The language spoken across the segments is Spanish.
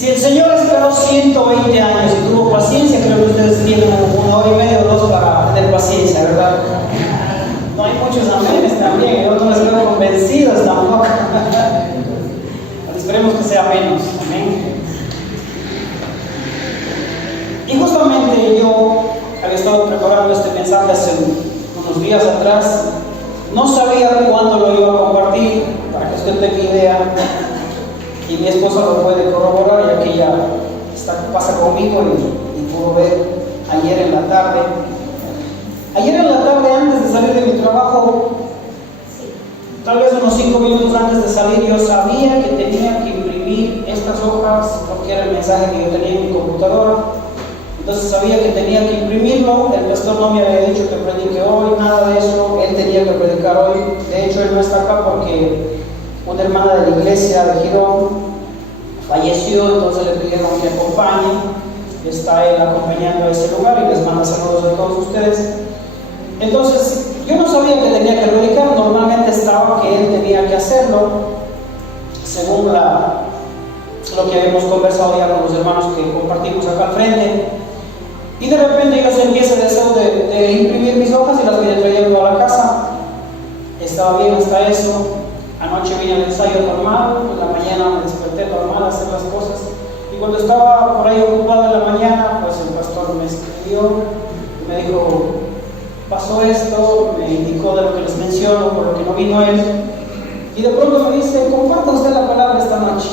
Si el Señor esperó 120 años y tuvo paciencia, creo que ustedes tienen 1 hora y media o 2 para tener paciencia, ¿verdad? No hay muchos amenes también, yo no les veo convencidos tampoco. Esperemos que sea menos, amén. Y justamente yo había estado preparando este mensaje hace unos días atrás. No sabía cuándo lo iba a compartir, para que usted tenga idea. Y mi esposa lo puede corroborar, ya que ella pasa conmigo y pudo ver ayer en la tarde. Ayer en la tarde, antes de salir de mi trabajo, tal vez unos 5 minutos antes de salir, yo sabía que tenía que imprimir estas hojas, porque era el mensaje que yo tenía en mi computadora. Entonces sabía que tenía que imprimirlo. El pastor no me había dicho que predique hoy, nada de eso. Él tenía que predicar hoy. De hecho, él no está acá porque una hermana de la iglesia de Girón falleció, entonces le pidieron que acompañe. Está él acompañando a ese lugar y les manda saludos a todos ustedes. Entonces, yo no sabía que tenía que predicar. Normalmente estaba que él tenía que hacerlo, según lo que habíamos conversado ya con los hermanos que compartimos acá al frente. Y de repente yo sentí ese deseo de imprimir mis hojas y las vine trayendo a la casa. Estaba bien hasta eso. Anoche vine al ensayo normal, en la mañana me desperté normal a hacer las cosas. Y cuando estaba por ahí ocupado en la mañana, pues el pastor me escribió y me dijo: pasó esto, me indicó de lo que les menciono, por lo que no vino él. Y de pronto me dice: comparta usted la palabra esta noche.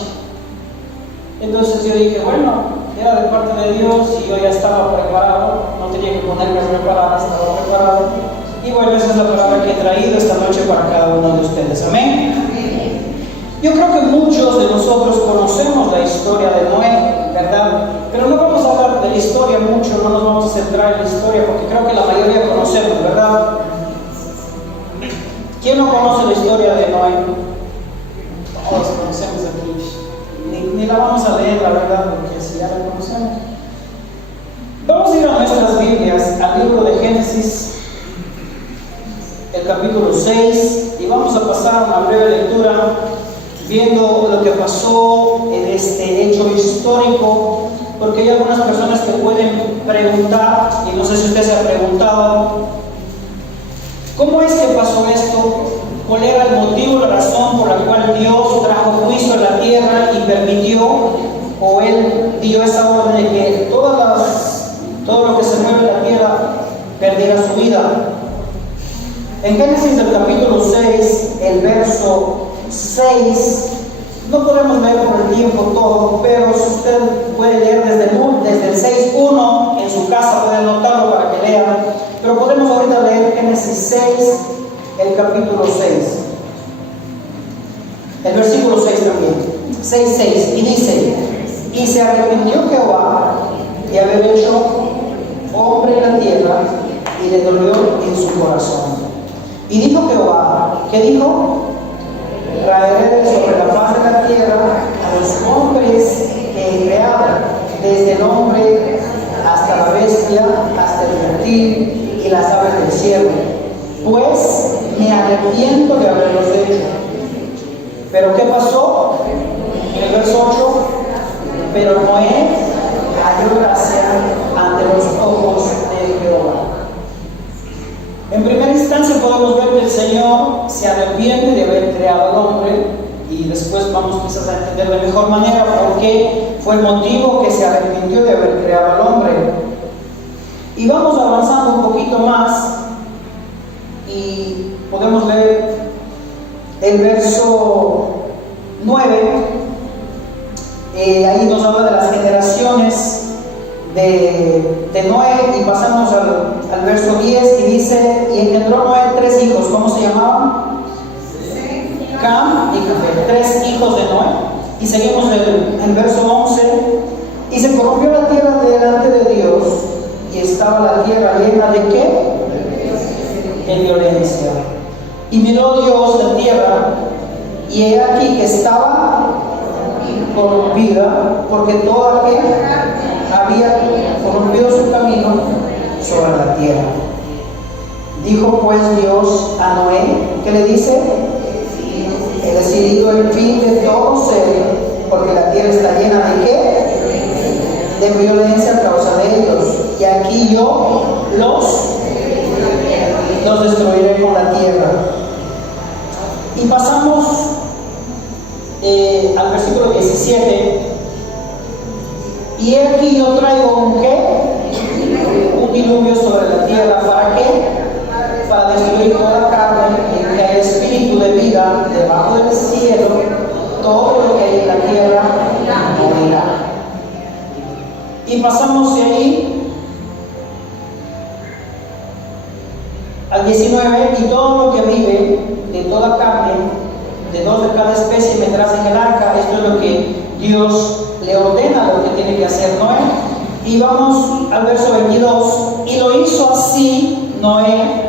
Entonces yo dije, bueno, era de parte de Dios y yo ya estaba preparado, no tenía que ponerme a preparar, estaba preparado. Y bueno, esa es la palabra que he traído esta noche para cada uno de ustedes. Amén. Yo creo que muchos de nosotros conocemos la historia de Noé, ¿verdad? Pero no vamos a hablar de la historia mucho, no nos vamos a centrar en la historia porque creo que la mayoría conocemos, ¿verdad? ¿Quién no conoce la historia de Noé? Todos conocemos aquí. Ni la vamos a leer, la verdad, porque si ya la conocemos. Vamos a ir a nuestras Biblias, al libro de Génesis, el capítulo 6, y vamos a pasar una breve lectura viendo lo que pasó en este hecho histórico, porque hay algunas personas que pueden preguntar, y no sé si usted se ha preguntado, ¿cómo es que pasó esto? ¿Cuál era el motivo, la razón por la cual Dios trajo juicio a la tierra y permitió, o Él dio esa orden de que todo lo que se mueve en la tierra perdiera su vida? En Génesis del capítulo 6, el verso 6, no podemos leer por el tiempo todo, pero si usted puede leer desde el 6.1 en su casa, puede anotarlo para que lea, pero podemos ahorita leer Génesis 6, el capítulo 6, el versículo 6 también, 6.6, y dice: y se arrepintió Jehová de haber hecho hombre en la tierra, y le dolió en su corazón. Y dijo Jehová, ¿qué dijo? Traeré sobre la faz de la tierra a los hombres que he creado, desde el hombre hasta la bestia, hasta el reptil y las aves del cielo, pues me arrepiento de haberlos hecho. Pero ¿qué pasó? En el verso 8, pero Noé halló gracia ante los ojos de Jehová. En primera instancia podemos ver que el Señor se arrepiente de haber creado al hombre, y después vamos quizás a entender de mejor manera por qué fue el motivo que se arrepintió de haber creado al hombre. Y vamos avanzando un poquito más y podemos leer el verso 9. Ahí nos habla de las generaciones de Noé, y pasamos al verso 10 y dice: y engendró Noé 3 hijos. ¿Cómo se llamaban? Cam y Jafet, 3 hijos de Noé. Y seguimos en verso 11: y se corrompió la tierra delante de Dios, y estaba la tierra llena de ¿qué? De violencia. Y miró Dios la tierra, y he aquí que estaba corrompida, porque toda que había corrompido su camino sobre la tierra. Dijo pues Dios a Noé, ¿qué le dice? He decidido el fin de todo ser, porque la tierra está llena de ¿qué? de violencia a causa de ellos. Y aquí yo los destruiré con la tierra. Y pasamos al versículo 17. Y aquí yo traigo un diluvio sobre la tierra. ¿Para qué? Para destruir toda carne, en que hay espíritu de vida debajo del cielo. Todo lo que hay en la tierra morirá. Y pasamos de ahí al 19. Y todo lo que vive de toda carne, de dos de cada especie, meterás en el arca. Esto es lo que Dios le ordena, lo que tiene que hacer Noé. Y vamos al verso 22. Y lo hizo así Noé,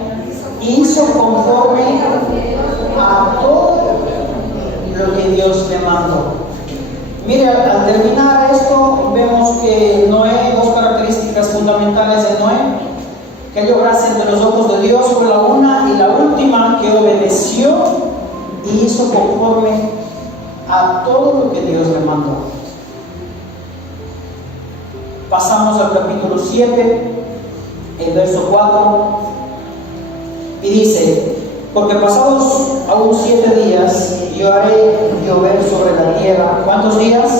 hizo conforme a todo lo que Dios le mandó. Mire, al terminar esto, vemos que Noé, dos características fundamentales de Noé: que halló gracia ante los ojos de Dios, fue la una, y la última, que obedeció y hizo conforme a todo lo que Dios le mandó. Pasamos al capítulo 7, el verso 4, y dice: porque pasados aún 7 días, yo haré llover sobre la tierra. ¿Cuántos días?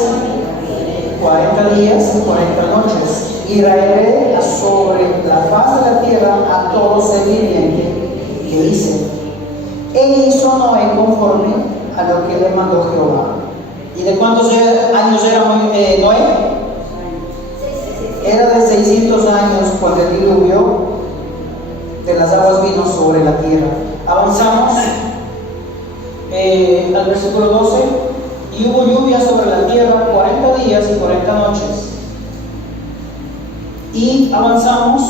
40 días y 40 noches. Y raeré sobre la faz de la tierra a todo ser viviente. Y dice: e hizo Noé conforme a lo que le mandó Jehová. ¿Y de cuántos años era Noé? Era de 600 años cuando el diluvio de las aguas vino sobre la tierra. Avanzamos al versículo 12. Y hubo lluvia sobre la tierra 40 días y 40 noches. Y avanzamos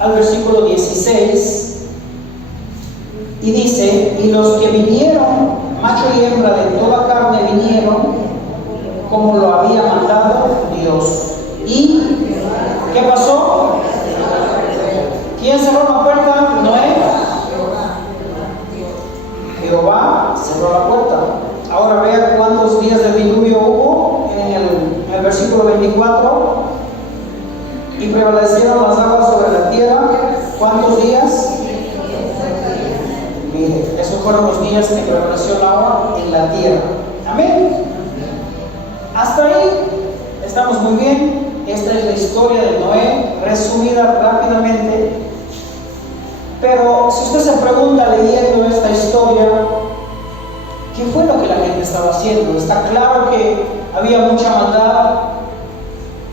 al versículo 16. Y dice: y los que vinieron, macho y hembra de toda carne, vinieron como lo había mandado Dios. ¿Y qué pasó? ¿Quién cerró la puerta? Noé. Jehová cerró la puerta. Ahora vea cuántos días de diluvio hubo en el versículo 24. Y prevalecieron las aguas sobre la tierra. ¿Cuántos días? Mire, esos fueron los días que prevaleció el agua en la tierra. Amén. Hasta ahí estamos muy bien. Esta es la historia de Noé, resumida rápidamente. Pero si usted se pregunta leyendo esta historia, ¿qué fue lo que la gente estaba haciendo? Está claro que había mucha maldad.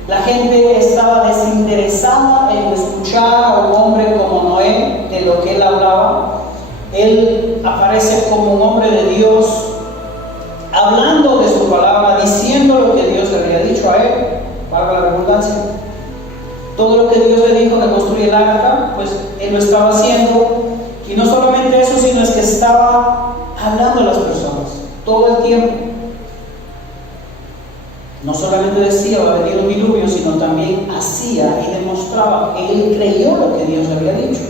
La gente estaba desinteresada en escuchar a un hombre como Noé, de lo que él hablaba. Él aparece como un hombre de Dios, hablando de su palabra, diciendo lo que Dios le había dicho a él, valga la redundancia. Todo lo que Dios le dijo de construir el arca, pues él lo estaba haciendo. Y no solamente eso, sino es que estaba hablando a las personas todo el tiempo. No solamente decía va a venir un diluvio, sino también hacía y demostraba que él creyó lo que Dios le había dicho.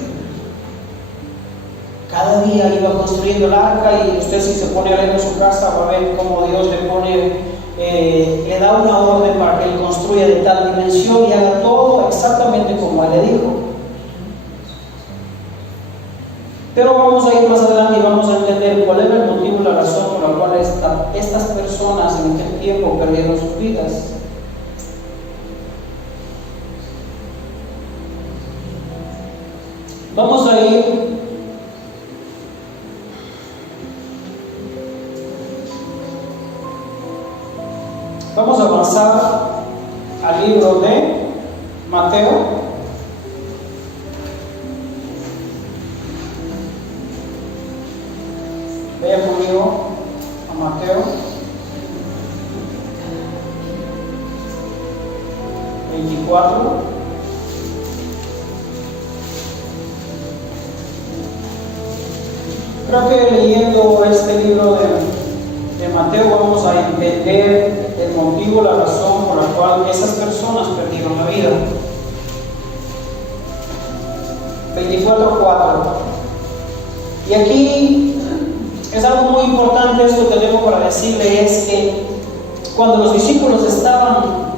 Cada día iba construyendo el arca, y usted, si se pone a leer en su casa, va a ver cómo Dios le da una orden para que él construya de tal dimensión y haga todo exactamente como él le dijo. Pero vamos a ir más adelante y vamos a entender cuál era el motivo y la razón por la cual estas personas en aquel tiempo perdieron sus vidas. Vamos a ir vamos a avanzar al libro de Mateo. Vea conmigo a Mateo 24. Creo que leyendo este libro de Mateo vamos a entender el motivo, la razón por la cual esas personas perdieron la vida. 24:4. Y aquí es algo muy importante esto que tengo para decirle, es que cuando los discípulos estaban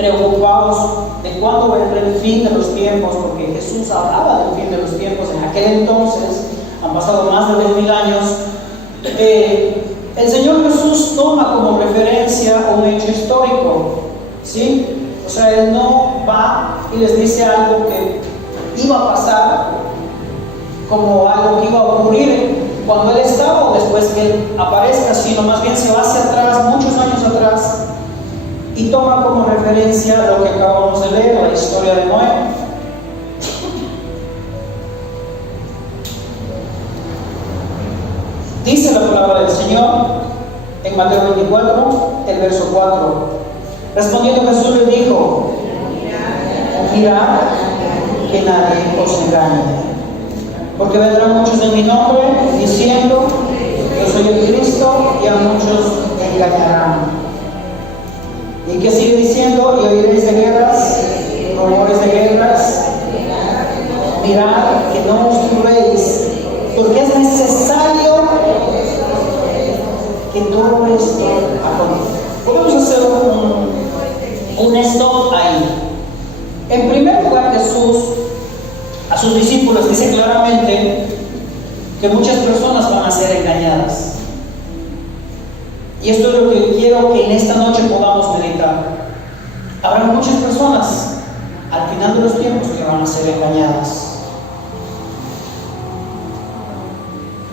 preocupados de cuándo vendrá el fin de los tiempos, porque Jesús hablaba del fin de los tiempos en aquel entonces. Han pasado más de 2000 años. El Señor Jesús toma como referencia un hecho histórico, ¿sí? O sea, Él no va y les dice algo que iba a pasar como algo que iba a ocurrir cuando Él estaba o después que Él aparezca, sino más bien se va hacia atrás, muchos años atrás, y toma como referencia lo que acabamos de leer, la historia de Noé. Dice la palabra del Señor en Mateo 24, el verso 4. Respondiendo Jesús les dijo: mirad que nadie os engañe, porque vendrán muchos en mi nombre diciendo: yo soy el Cristo, y a muchos engañarán. ¿Y qué sigue diciendo? Y oiréis de guerras, rumores de guerras. Mirad que no os turbéis, porque es necesario que todo esto acontezca. Podemos hacer un stop ahí. En primer lugar, Jesús a sus discípulos dice claramente que muchas personas van a ser engañadas. Y esto es lo que quiero que en esta noche podamos meditar. Habrá muchas personas al final de los tiempos que van a ser engañadas.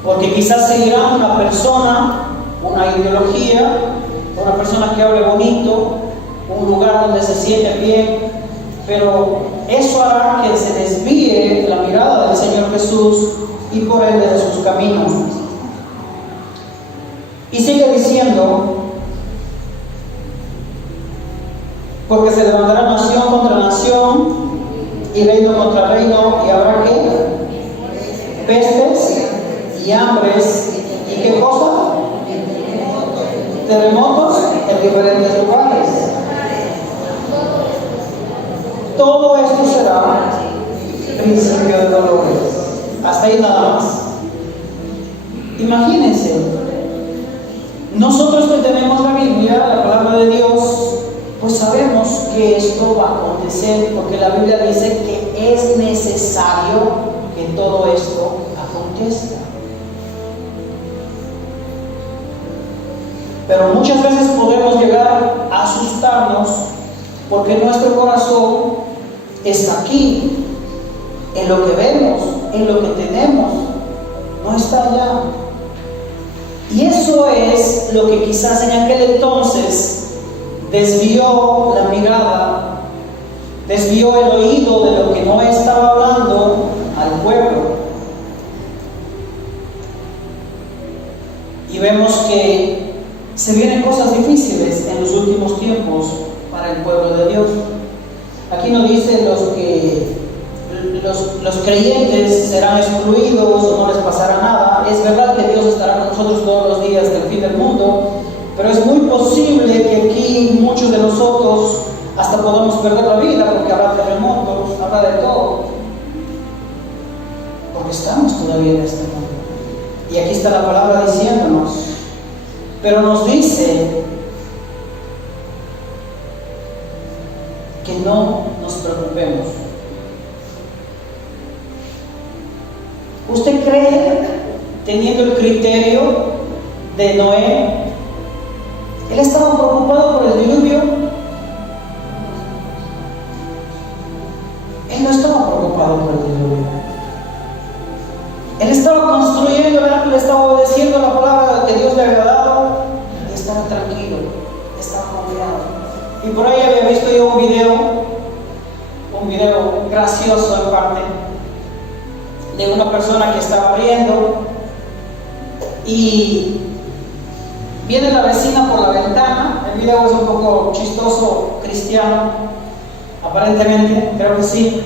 Porque quizás seguirán una persona, una ideología, una persona que hable bonito, un lugar donde se siente bien, pero eso hará que se desvíe la mirada del Señor Jesús y por ende de sus caminos. Y sigue diciendo: porque se levantará nación contra nación y reino contra reino, y habrá ¿qué? Pestes y hambres, ¿y qué cosa? Terremotos en diferentes lugares. Todo esto será principio de dolores. Hasta ahí nada más. Imagínense, nosotros que tenemos la Biblia, la palabra de Dios, pues sabemos que esto va a acontecer, porque la Biblia dice que es necesario que todo esto acontezca. Pero muchas veces podemos llegar a asustarnos porque nuestro corazón está aquí, en lo que vemos, en lo que tenemos, no está allá. Y eso es lo que quizás en aquel entonces desvió la mirada, desvió el oído de lo que no estaba hablando al pueblo. Y vemos que se vienen cosas difíciles en los últimos tiempos para el pueblo de Dios. Aquí no dice los creyentes serán excluidos o no les pasará nada. Es verdad que Dios estará con nosotros todos los días del fin del mundo, pero es muy posible que aquí muchos de nosotros hasta podamos perder la vida, porque habrá terremotos, habrá de todo, porque estamos todavía en este mundo. Y aquí está la palabra diciéndonos, pero nos dice que no nos preocupemos. ¿Usted cree, teniendo el criterio de Noé, él estaba preocupado por el diluvio? Él no estaba preocupado por el diluvio. Él estaba construyendo, le estaba obedeciendo la palabra que Dios le había dado y estaba tranquilo, estaba confiado. Y por ahí había visto yo un video gracioso en parte, de una persona que estaba abriendo y viene la vecina por la ventana. El video es un poco chistoso, cristiano, aparentemente, creo que sí.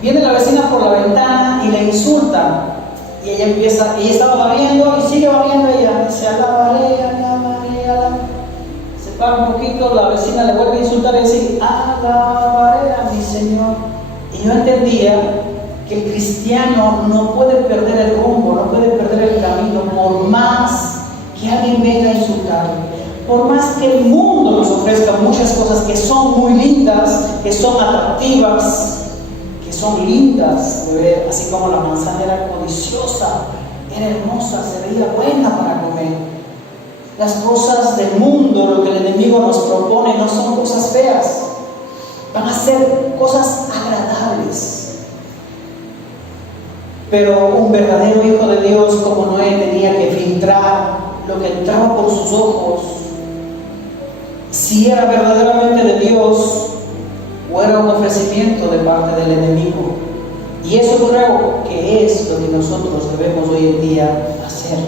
Viene la vecina por la ventana y le insulta. Y ella estaba barriendo y sigue barriendo ella. Dice, alabaré. Se para un poquito, la vecina le vuelve a insultar y dice, alabaré a mi Señor. Y yo entendía que el cristiano no puede perder el rumbo, no puede perder el camino, por más que alguien venga a insultarle, por más que el mundo nos ofrezca muchas cosas cosas que son muy lindas, que son atractivas, que son lindas de ver, así como la manzana era codiciosa, era hermosa, se veía buena para comer. Las cosas del mundo, lo que el enemigo nos propone, no son cosas feas, van a ser cosas agradables. Pero un verdadero hijo de Dios como Noé tenía que filtrar lo que entraba por sus ojos, si era verdaderamente de Dios o era un ofrecimiento de parte del enemigo. Y eso creo que es lo que nosotros debemos hoy en día hacer: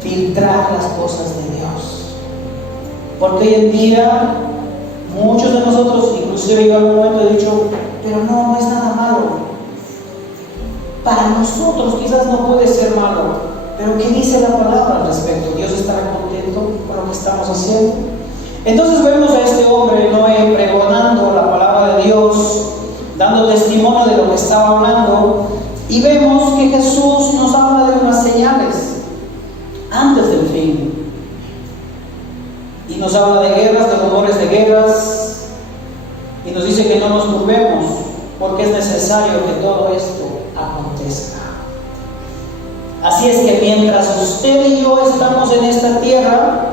filtrar las cosas de Dios. Porque hoy en día muchos de nosotros, inclusive yo en algún momento he dicho, pero no es nada malo. Para nosotros quizás no puede ser malo, pero ¿qué dice la palabra al respecto? ¿Dios estará contento con lo que estamos haciendo? Entonces vemos a este hombre, Noé, pregonando la palabra de Dios, dando testimonio de lo que estaba hablando, y vemos que Jesús nos habla de unas señales antes del fin, y nos habla de guerras, de rumores de guerras, y nos dice que no nos turbemos, porque es necesario que todo esto acontezca. Así es que mientras usted y yo estamos en esta tierra,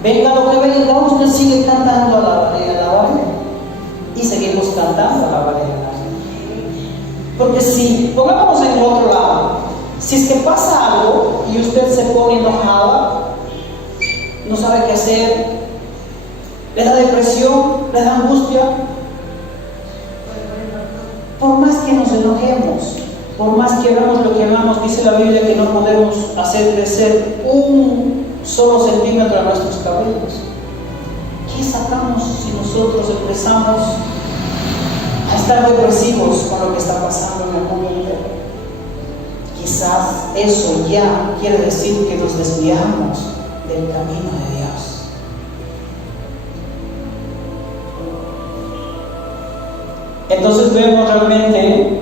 venga lo que venga, usted sigue cantando a la varela, y seguimos cantando a la varela. Porque si, pongámonos en el otro lado, si es que pasa algo y usted se pone enojada, no sabe qué hacer, le da depresión, le da angustia, por más que nos enojemos, por más que hagamos lo que amamos, dice la Biblia que no podemos hacer crecer un solo centímetro de nuestros cabellos. ¿Qué sacamos si nosotros empezamos a estar depresivos con lo que está pasando en el mundo entero? Quizás eso ya quiere decir que nos desviamos del camino de Dios. Entonces vemos realmente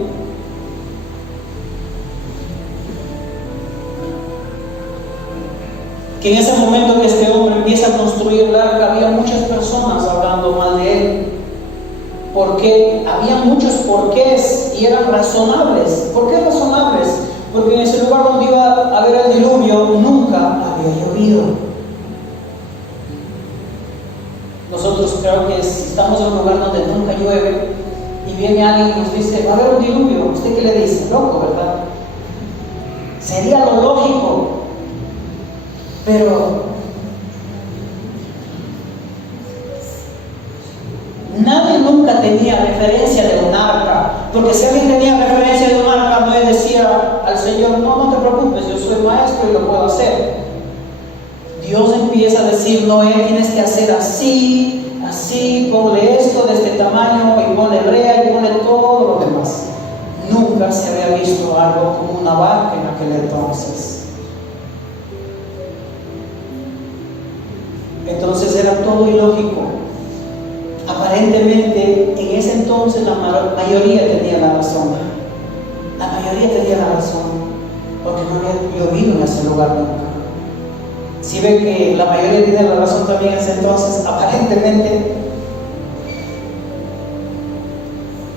que en ese momento que este hombre empieza a construir el arca, había muchas personas hablando mal de él, porque había muchos porqués y eran razonables. ¿Por qué razonables? Porque en ese lugar donde iba a haber el diluvio nunca había llovido. Nosotros creo que si estamos en un lugar donde nunca llueve y viene alguien y nos dice, va a haber un diluvio, ¿usted qué le dice? Loco, ¿verdad? Sería lo lógico. Pero nadie nunca tenía referencia de un arca, porque si alguien tenía referencia de un arca, Noé decía al Señor, no te preocupes, yo soy maestro y lo puedo hacer. Dios empieza a decir, Noé, tienes que hacer así, así, ponle esto de este tamaño, y ponle brea, y ponle todo lo demás. Nunca se había visto algo como una barca en aquel entonces. Entonces era todo ilógico. Aparentemente en ese entonces la mayoría tenía la razón. La mayoría tenía la razón, porque no había llovido en ese lugar nunca. Si ve que la mayoría tenía la razón también en ese entonces, aparentemente.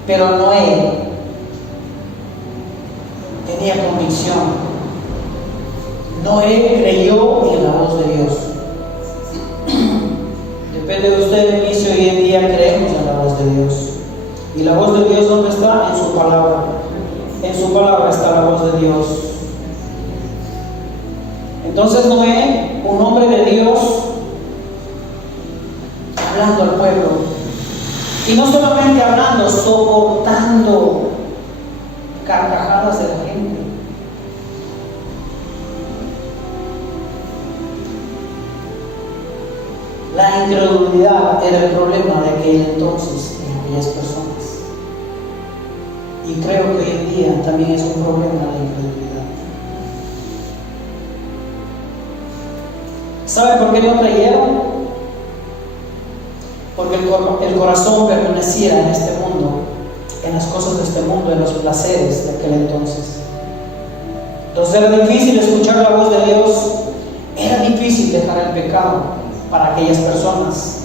Pero Noé tenía convicción. Noé creyó en la voz de Dios. Depende de usted, inicio, hoy en día creemos en la voz de Dios. ¿Y la voz de Dios dónde está? En su palabra. En su palabra está la voz de Dios. Entonces Noé, un hombre de Dios, hablando al pueblo. Y no solamente hablando, soportando carcajadas de la gente. La incredulidad era el problema de aquel entonces en aquellas personas. Y creo que hoy en día también es un problema la incredulidad. ¿Sabe por qué no creyeron? Porque el corazón permanecía en este mundo, en las cosas de este mundo, en los placeres de aquel entonces. Entonces era difícil escuchar la voz de Dios, era difícil dejar el pecado para aquellas personas.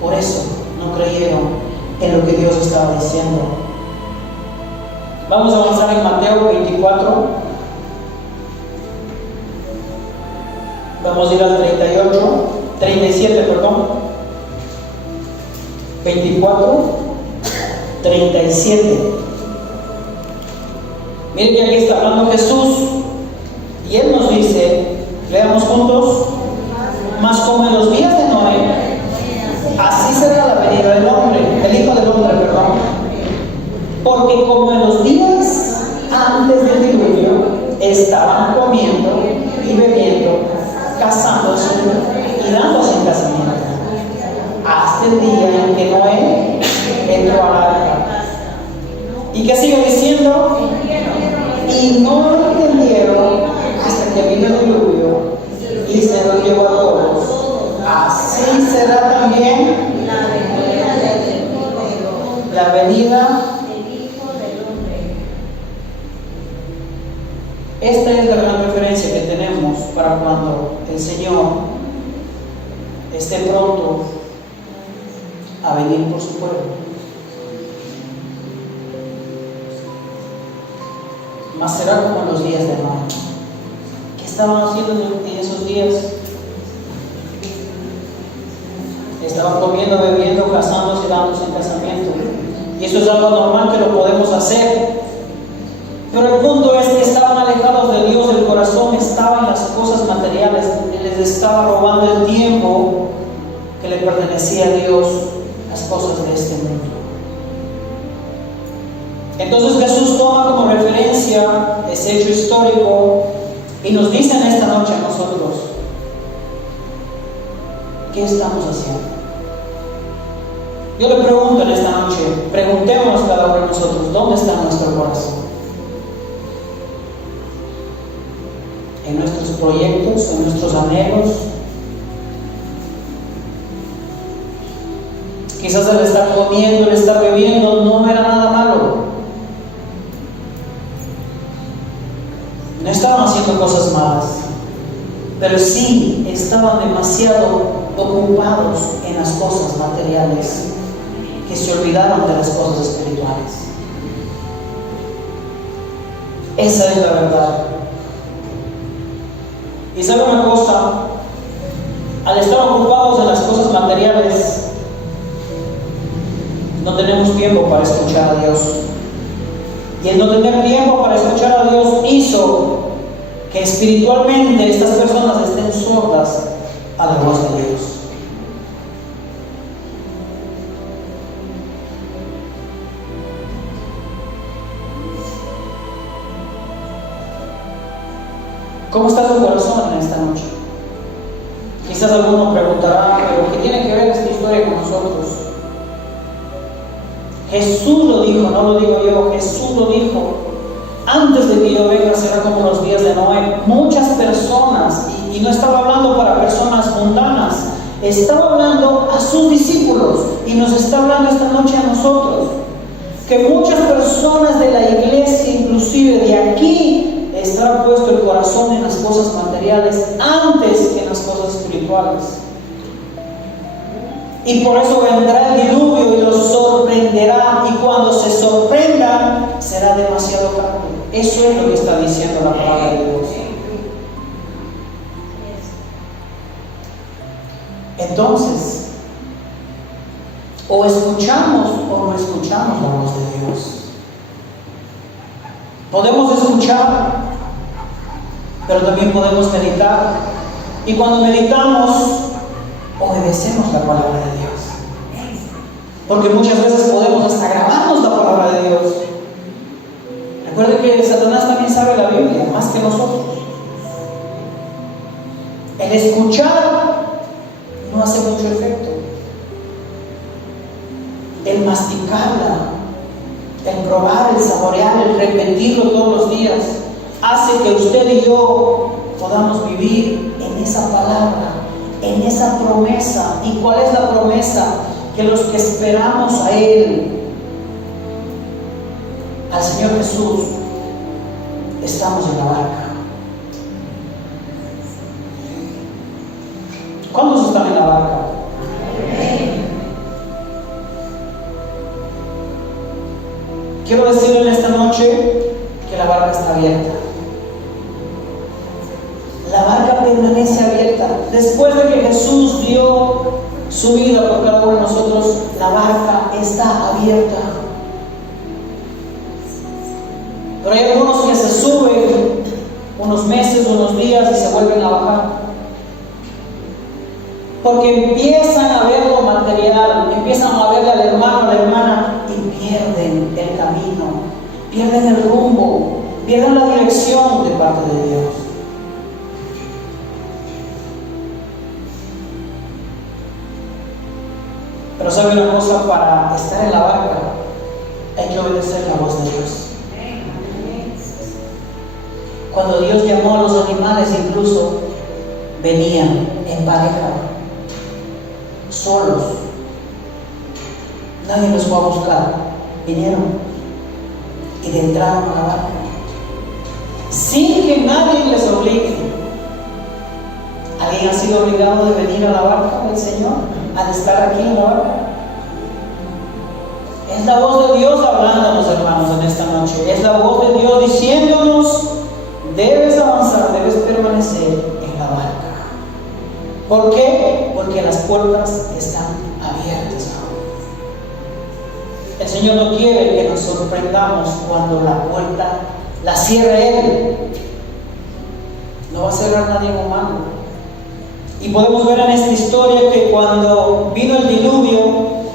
Por eso no no creyeron en lo que Dios estaba diciendo. Vamos a avanzar en Mateo 24. Vamos a ir al 37, perdón. 24, 37. Miren que aquí está hablando Jesús y Él nos dice, leamos juntos, mas como en los días de Noé, así será la venida del hombre, el Hijo del Hombre, perdón. Porque como en los días antes del diluvio estaban comiendo y bebiendo, casándose y dándose en casamiento, hasta el día en que Noé entró al arca. ¿Y qué sigue diciendo? Y no lo entendieron hasta que vino el diluvio y se los llevó a todos. Así será también la venida del Hijo del Hombre. Esta es la gran referencia que tenemos para cuando el Señor esté pronto a venir por su pueblo. Mas será como en los días de Noé. ¿Qué estaban haciendo en esos días? Estaban comiendo, bebiendo, casándose y dándose en casamiento. Y eso es algo normal que lo podemos hacer. Pero el punto es que estaban alejados de Dios, el corazón estaba en las cosas materiales, les estaba robando el tiempo que le pertenecía a Dios, las cosas de este mundo. Entonces Jesús toma como referencia ese hecho histórico y nos dice en esta noche a nosotros, ¿qué estamos haciendo? Yo le pregunto en esta noche, preguntémonos cada uno de nosotros, ¿dónde está nuestro corazón? ¿En nuestros proyectos, en nuestros anhelos? Quizás el estar comiendo, el estar bebiendo no era nada malo. No estaban haciendo cosas malas, pero sí estaban demasiado ocupados en las cosas materiales que se olvidaron de las cosas espirituales. Esa es la verdad. Y sabe una cosa, al estar ocupados en las cosas materiales, no tenemos tiempo para escuchar a Dios. Y el no tener tiempo para escuchar a Dios hizo que espiritualmente estas personas estén sordas a la voz de Dios. ¿Cómo está tu corazón en esta noche? Quizás alguno preguntará, pero ¿qué tiene que ver esta historia con nosotros? Jesús lo dijo, no lo digo yo, Jesús lo dijo. Antes de que yo venga será como los días de Noé. Muchas personas, y no estaba hablando para personas mundanas, estaba hablando a sus discípulos y nos está hablando esta noche a nosotros. Que muchas personas de la iglesia, inclusive de aquí, estará puesto el corazón en las cosas materiales antes que en las cosas espirituales. Y por eso vendrá el diluvio y los sorprenderá, y cuando se sorprendan será demasiado tarde. Eso es lo que está diciendo la palabra de Dios. Entonces, o escuchamos o no escuchamos la voz de Dios. Podemos escuchar, pero también podemos meditar. Y cuando meditamos, obedecemos la palabra de Dios. Porque muchas veces podemos hasta grabarnos la palabra de Dios. Recuerde que Satanás también sabe la Biblia más que nosotros. El escuchar no hace mucho efecto. El masticarla, el probar, el saborear, el repetirlo todos los días, hace que usted y yo podamos vivir en esa palabra, en esa promesa. ¿Y cuál es la promesa? Que los que esperamos a Él, al Señor Jesús, estamos en la barca. ¿Cuántos están en la barca? quiero decirle en esta noche que la barca está abierta. La barca permanece abierta. Después de que Jesús dio su vida por cada uno de nosotros, la barca está abierta. Pero hay algunos que se suben unos meses, unos días y se vuelven a bajar. Porque empiezan a ver lo material, empiezan a verle al hermano, a la hermana y pierden el camino, pierden el rumbo, pierden la dirección de parte de Dios. Pero sabe una cosa, para estar en la barca hay que obedecer la voz de Dios. Cuando Dios llamó a los animales, incluso venían en pareja, solos. Nadie los fue a buscar, vinieron y entraron a la barca sin que nadie les obligue. ¿Alguien ha sido obligado de venir a la barca del Señor? ¿Al estar aquí en la barca? Es la voz de Dios hablándonos, hermanos, en esta noche. Es la voz de Dios diciéndonos: debes avanzar, debes permanecer en la barca. ¿Por qué? Porque las puertas están abiertas aún. El Señor no quiere que nos sorprendamos cuando la puerta la cierre Él. No va a cerrar nadie humano. Y podemos ver en esta historia que cuando vino el diluvio,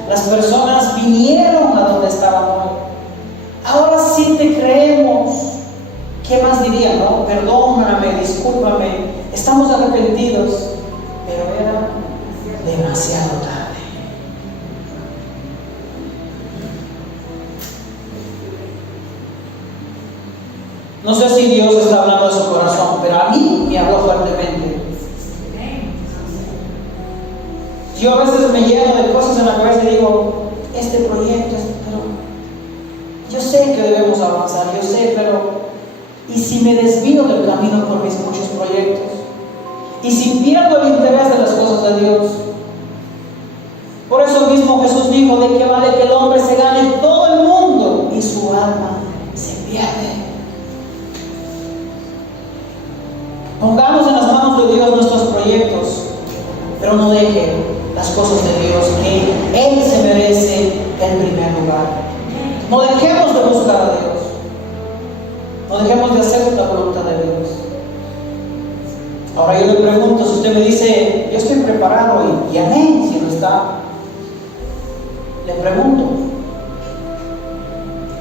las personas vinieron a donde estaba Noé. Ahora sí te creemos. ¿Qué más diría? No, perdóname, discúlpame, estamos arrepentidos. Pero era demasiado tarde. No sé si Dios está hablando de su corazón, pero a mí me habló fuertemente. Yo a veces me lleno de cosas en la cabeza y digo, este proyecto, pero yo sé que debemos avanzar, yo sé, pero ¿y si me desvío del camino por mis muchos proyectos? ¿Y si pierdo el interés de las cosas de Dios? Por eso mismo Jesús dijo: ¿de qué vale que el hombre se gane todo el mundo y su alma se pierde? Pongamos en las manos de Dios nuestros proyectos, pero no deje las cosas de Dios, que Él se merece el primer lugar. No dejemos de buscar a Dios. No dejemos de hacer la voluntad de Dios. Ahora yo le pregunto, si usted me dice, yo estoy preparado, y amén, si no está, le pregunto,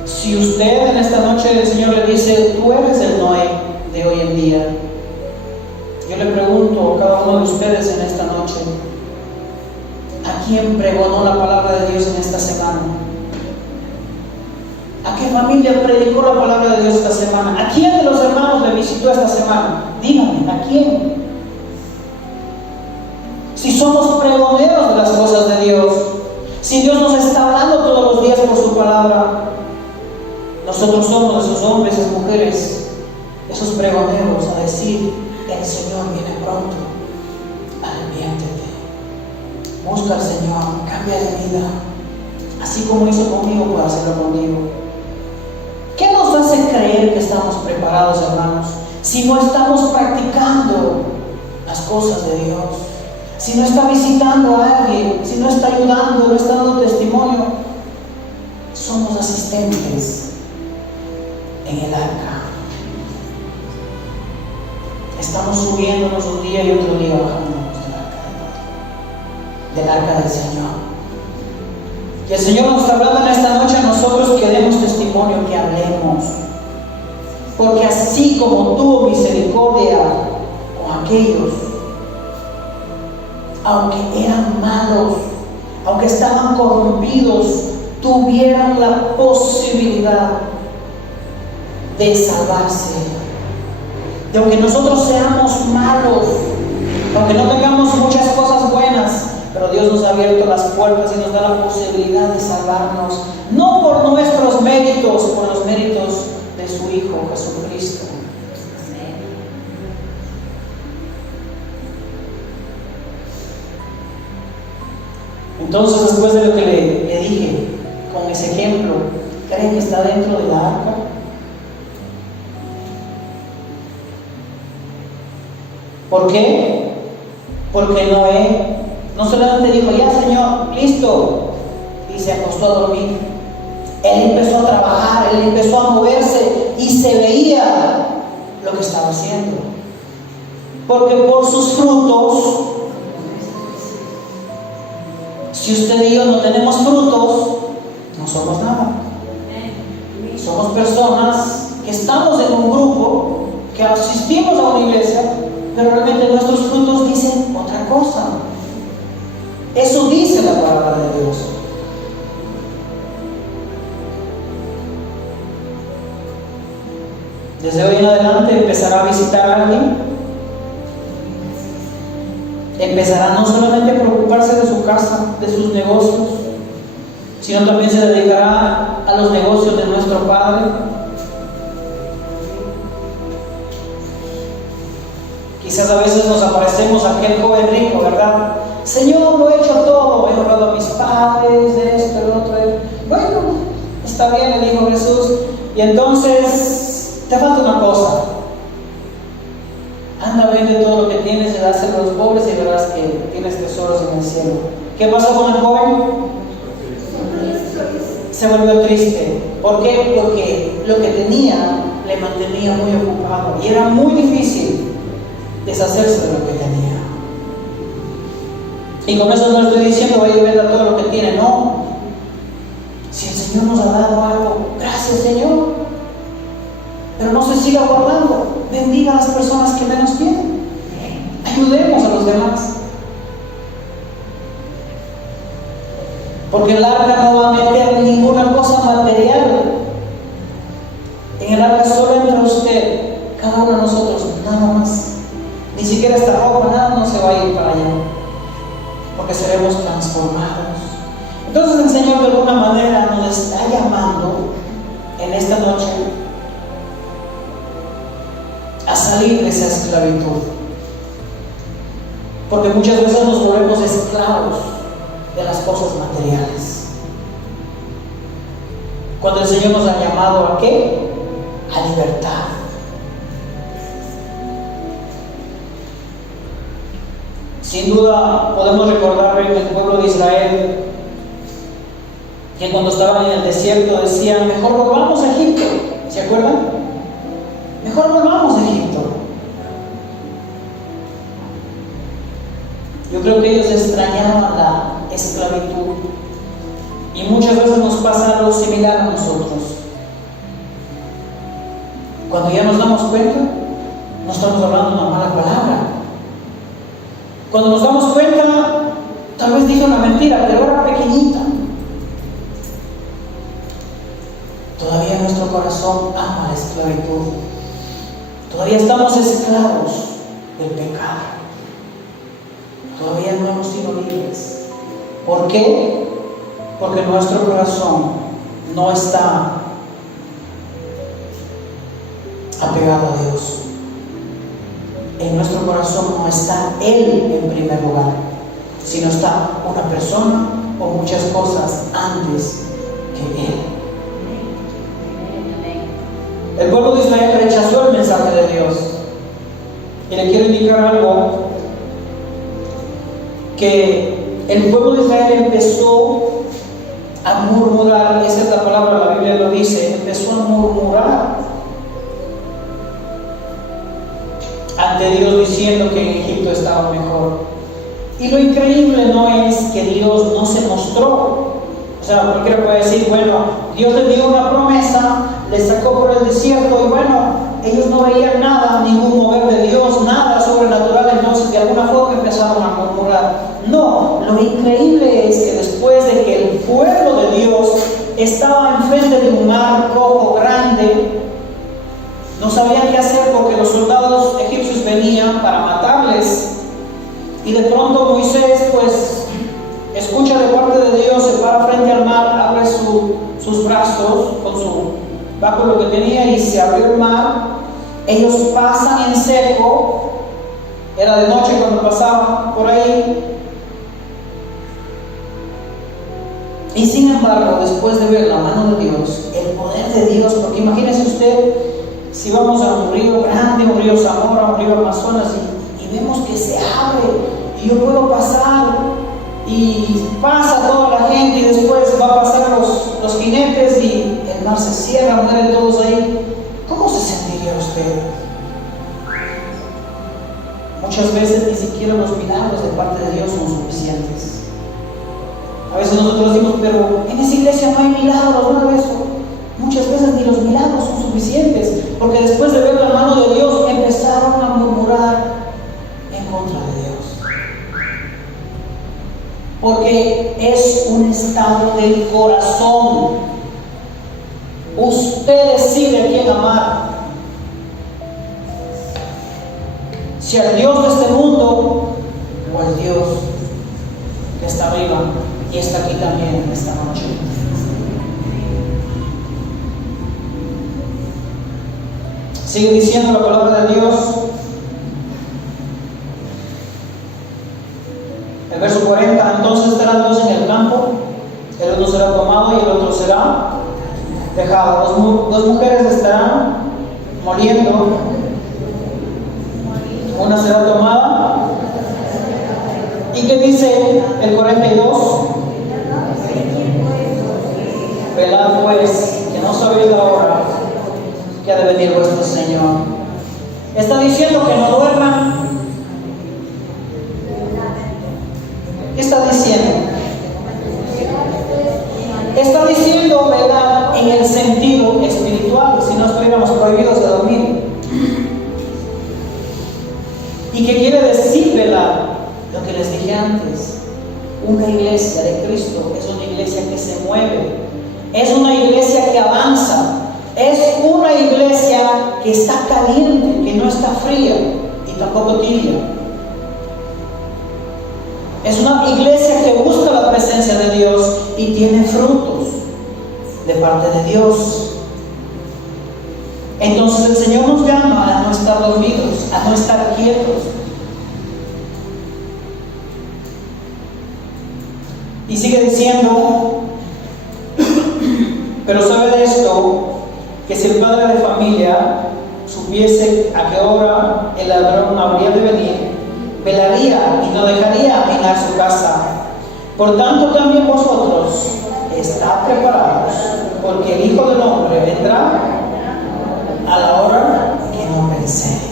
si usted en esta noche el Señor le dice, tú eres el Noé de hoy en día, yo le pregunto a cada uno de ustedes en esta noche, ¿a quién pregonó la palabra de Dios en esta semana? ¿A qué familia predicó la palabra de Dios esta semana? ¿A quién de los hermanos le visitó esta semana? Díganme, ¿a quién? Si somos pregoneros de las cosas de Dios, si Dios nos está hablando todos los días por su palabra, nosotros somos esos hombres, esas mujeres, esos pregoneros a decir: el Señor viene pronto, arrepiéntete, busca al Señor, cambia de vida, así como hizo conmigo para hacerlo contigo. ¿Qué nos hace creer que estamos preparados, hermanos, si no estamos practicando las cosas de Dios? Si no está visitando a alguien, si no está ayudando, no está dando testimonio, somos asistentes en el arca. Estamos subiéndonos un día y otro día bajándonos del arca del Señor. Y el Señor nos está hablando en esta noche a nosotros que demos testimonio, que hablemos. Porque así como tuvo misericordia con aquellos, aunque eran malos, aunque estaban corrompidos, tuvieron la posibilidad de salvarse. De aunque nosotros seamos malos, aunque no tengamos muchas cosas buenas, pero Dios nos ha abierto las puertas y nos da la posibilidad de salvarnos, no por nuestros méritos, por los méritos de su Hijo Jesucristo. Entonces, después de lo que le dije con ese ejemplo, cree que está dentro de la arca? ¿Por qué? Porque Noé no solamente dijo, ya Señor, listo, y se acostó a dormir. Él empezó a trabajar, él empezó a moverse y se veía lo que estaba haciendo. Porque por sus frutos, si usted y yo no tenemos frutos, no somos nada. Somos personas que estamos en un grupo, que asistimos a una iglesia, pero realmente nuestros frutos dicen otra cosa. Eso dice la palabra de Dios. Desde hoy en adelante empezará a visitar a alguien. Empezará no solamente a preocuparse de su casa, de sus negocios, sino también se dedicará a los negocios de nuestro Padre. Quizás a veces nos aparecemos a aquel joven rico, ¿verdad? Señor, lo he hecho todo, he honrado a mis padres, de esto, de lo otro. Bueno, está bien, le dijo Jesús. Y entonces, te falta una cosa. Anda, vende todo lo que tienes y dáselo a los pobres y verás que tienes tesoros en el cielo. ¿Qué pasó con el joven? Se volvió triste. ¿Por qué? Porque lo que tenía le mantenía muy ocupado y era muy difícil deshacerse de lo que tenía. Y con eso no estoy diciendo vaya y venda todo lo que tiene, no. Si el Señor nos ha dado algo, gracias Señor, pero no se siga guardando. Bendiga a las personas que menos tienen, ayudemos a los demás, porque el arca no va a meter ninguna cosa material. En el arca solo entra usted, cada uno de nosotros, nada más. Ni siquiera esta ropa, nada no se va a ir para allá, porque seremos transformados. Entonces el Señor de alguna manera nos está llamando en esta noche a salir de esa esclavitud, porque muchas veces nos volvemos esclavos de las cosas materiales, cuando el Señor nos ha llamado ¿a qué? A libertad. Sin duda podemos recordar en el pueblo de Israel que cuando estaban en el desierto decían, mejor volvamos a Egipto. ¿Se acuerdan? Mejor volvamos a Egipto. Yo creo que ellos extrañaban la esclavitud. Y muchas veces nos pasa algo similar a nosotros. Cuando ya nos damos cuenta, no estamos hablando una mala palabra. Cuando nos damos cuenta, tal vez dije una mentira, pero era pequeñita. Todavía nuestro corazón ama la esclavitud. Todavía estamos esclavos del pecado. Todavía no hemos sido libres. ¿Por qué? Porque nuestro corazón no está apegado a Dios. En nuestro corazón no está Él en primer lugar, sino está una persona o muchas cosas antes que Él. El pueblo de Israel rechazó el mensaje de Dios. Y le quiero indicar algo, que el pueblo de Israel empezó a murmurar. Esa es la palabra, la Biblia lo dice, empezó a murmurar ante Dios diciendo que en Egipto estaba mejor. Y lo increíble no es que Dios no se mostró. O sea, cualquiera puede decir, bueno, Dios les dio una promesa, les sacó por el desierto y bueno, ellos no veían nada, ningún mover de Dios, nada sobrenatural, entonces de alguna forma empezaron a murmurar. No, lo increíble es que después de que el pueblo de Dios estaba enfrente de un mar rojo grande, no sabían qué hacer porque los soldados egipcios venían para matarles. Y de pronto Moisés pues escucha de parte de Dios, se para frente al mar, abre sus brazos con su báculo que tenía y se abrió el mar. Ellos pasan en seco, era de noche cuando pasaban por ahí. Y sin embargo, después de ver la mano de Dios, el poder de Dios, porque imagínese usted, si vamos a un río grande, un río Zamora, un río Amazonas, y vemos que se abre, y yo puedo pasar, y pasa toda la gente, y después va a pasar los jinetes, y el mar se cierra, mueren todos ahí. ¿Cómo se sentiría usted? Muchas veces ni siquiera los milagros de parte de Dios son suficientes. A veces nosotros decimos, pero en esa iglesia no hay milagros, no es eso. Muchas veces ni los milagros son suficientes, porque después de ver la mano de Dios empezaron a murmurar en contra de Dios. Porque es un estado del corazón. Usted decide a quién amar. Si al Dios de este mundo o al Dios que está arriba y está aquí también esta noche. Sigue diciendo la palabra de Dios. El verso 40, entonces estarán dos en el campo, el uno será tomado y el otro será dejado. Dos mujeres estarán moliendo, una será tomada. ¿Y qué dice el 42? Velad pues, que no sabéis la hora que ha de venir vuestro Señor. Está diciendo que no duerman. ¿Qué está diciendo? Está diciendo velad en el sentido espiritual, si no estuviéramos prohibidos de dormir. ¿Y qué quiere decir velar? Lo que les dije antes, una iglesia de Cristo es una iglesia que se mueve, es una iglesia que avanza, es una iglesia que está caliente, que no está fría y tampoco tibia. Es una iglesia que busca la presencia de Dios y tiene frutos de parte de Dios. Entonces el Señor nos llama a no estar dormidos, a no estar quietos. Y sigue diciendo, pero sabe de esto, que si el padre de familia supiese a qué hora el ladrón habría de venir, velaría y no dejaría minar su casa. Por tanto también vosotros estad preparados, porque el Hijo del Hombre vendrá a la hora que no penséis.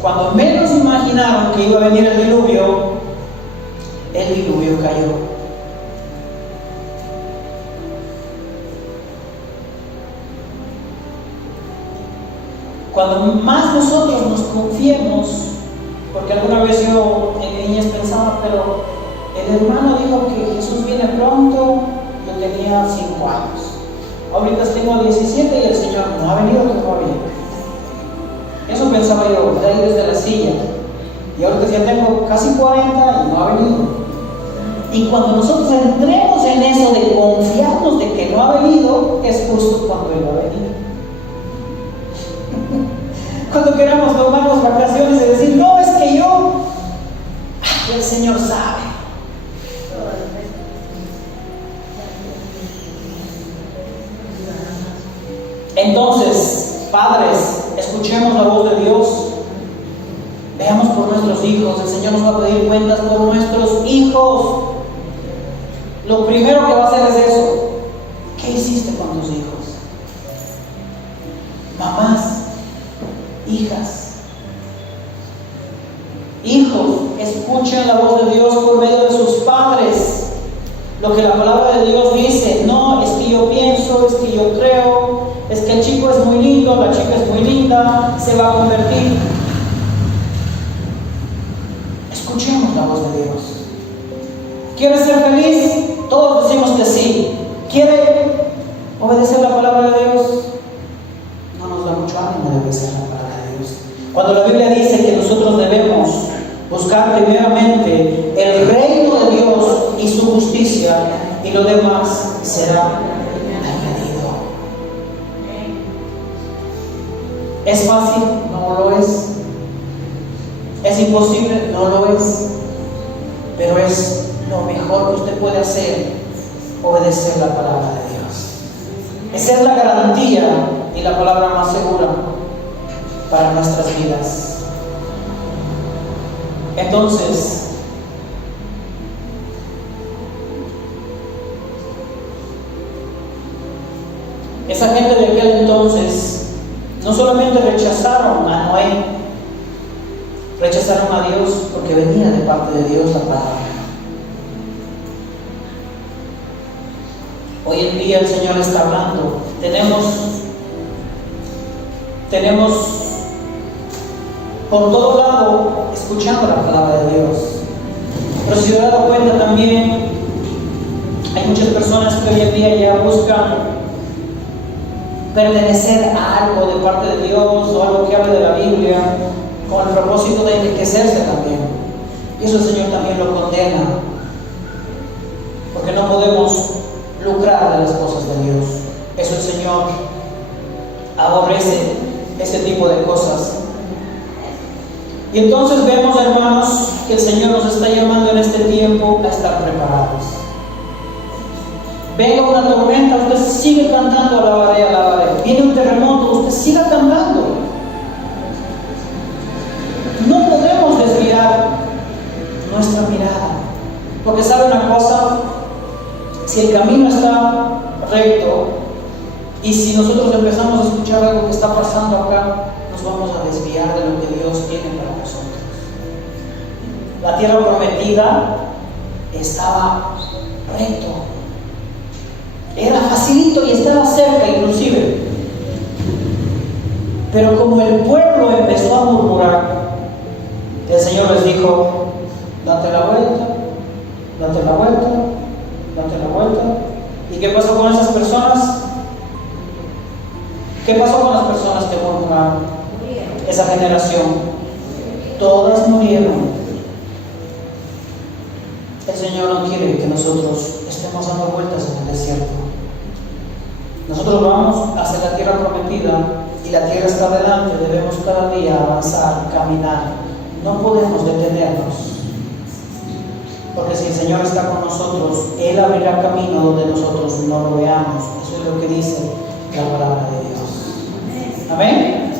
Cuando menos imaginaron que iba a venir el diluvio cayó. Cuando más nosotros nos confiemos, porque alguna vez yo en niñez pensaba, pero el hermano dijo que Jesús viene pronto, yo tenía 5 años. Ahorita tengo 17 y el Señor no ha venido todavía. Eso pensaba yo, de ahí desde la silla. Y ahorita ya tengo casi 40 y no ha venido. Y cuando nosotros entremos en eso de confiarnos de que no ha venido, es justo cuando Él va a venir. Cuando queramos tomarnos vacaciones y decir, no, es que el Señor sabe. Entonces, padres, escuchemos la voz de Dios. Veamos por nuestros hijos. El Señor nos va a pedir cuentas por nuestros hijos. Lo primero que va a hacer es eso. ¿Qué hiciste con tus hijos? Mamás, hijas, hijos, escuchen la voz de Dios por medio de sus padres. Lo que la palabra de Dios dice, no es que yo pienso, es que yo creo, es que el chico es muy lindo, la chica es muy linda, se va a convertir. Escuchemos la voz de Dios. ¿Quieres ser feliz? Todos decimos que sí. ¿Quiere obedecer la palabra de Dios? No nos da mucho ánimo de obedecer la palabra de Dios. Cuando la Biblia dice que nosotros debemos buscar primeramente el reino de Dios y su justicia, y lo demás será añadido. ¿Es fácil? No lo es. ¿Es imposible? No lo es. pero es lo mejor que usted puede hacer, obedecer la palabra de Dios. Esa es la garantía y la palabra más segura para nuestras vidas. Entonces, esa gente de aquel entonces no solamente rechazaron a Noé, rechazaron a Dios porque venía de parte de Dios la palabra. Hoy en día el Señor está hablando. Tenemos por todo lado escuchando la palabra de Dios. Pero si se ha dado cuenta también, hay muchas personas que hoy en día ya buscan pertenecer a algo de parte de Dios o algo que hable de la Biblia con el propósito de enriquecerse también. Y eso el Señor también lo condena, porque no podemos lucrar de las cosas de Dios. Eso el Señor aborrece, ese tipo de cosas. Y entonces vemos, hermanos, que el Señor nos está llamando en este tiempo a estar preparados. Venga una tormenta, usted sigue cantando, alabaré, alabaré. Viene un terremoto, usted siga cantando. No podemos desviar nuestra mirada, porque sabe una cosa, si el camino está recto y si nosotros empezamos a escuchar algo que está pasando acá, nos vamos a desviar de lo que Dios tiene para nosotros. La tierra prometida estaba recto, era facilito y estaba cerca inclusive, pero como el pueblo empezó a murmurar, el Señor les dijo: date la vuelta, date la vuelta, date la vuelta. ¿Y qué pasó con esas personas? ¿Qué pasó con las personas que murmuraron? Esa generación, todas murieron. El Señor no quiere que nosotros estemos dando vueltas en el desierto. Nosotros vamos hacia la tierra prometida y la tierra está delante. Debemos cada día avanzar, caminar. No podemos detenernos, porque si el Señor está con nosotros, Él abrirá camino donde nosotros no lo veamos. Eso es lo que dice la palabra de Dios. Amén.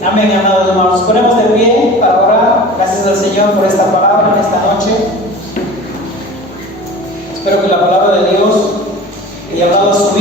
Amén, amados hermanos. Nos ponemos de pie para orar. Gracias al Señor por esta palabra en esta noche. Espero que la palabra de Dios haya hablado a su vida.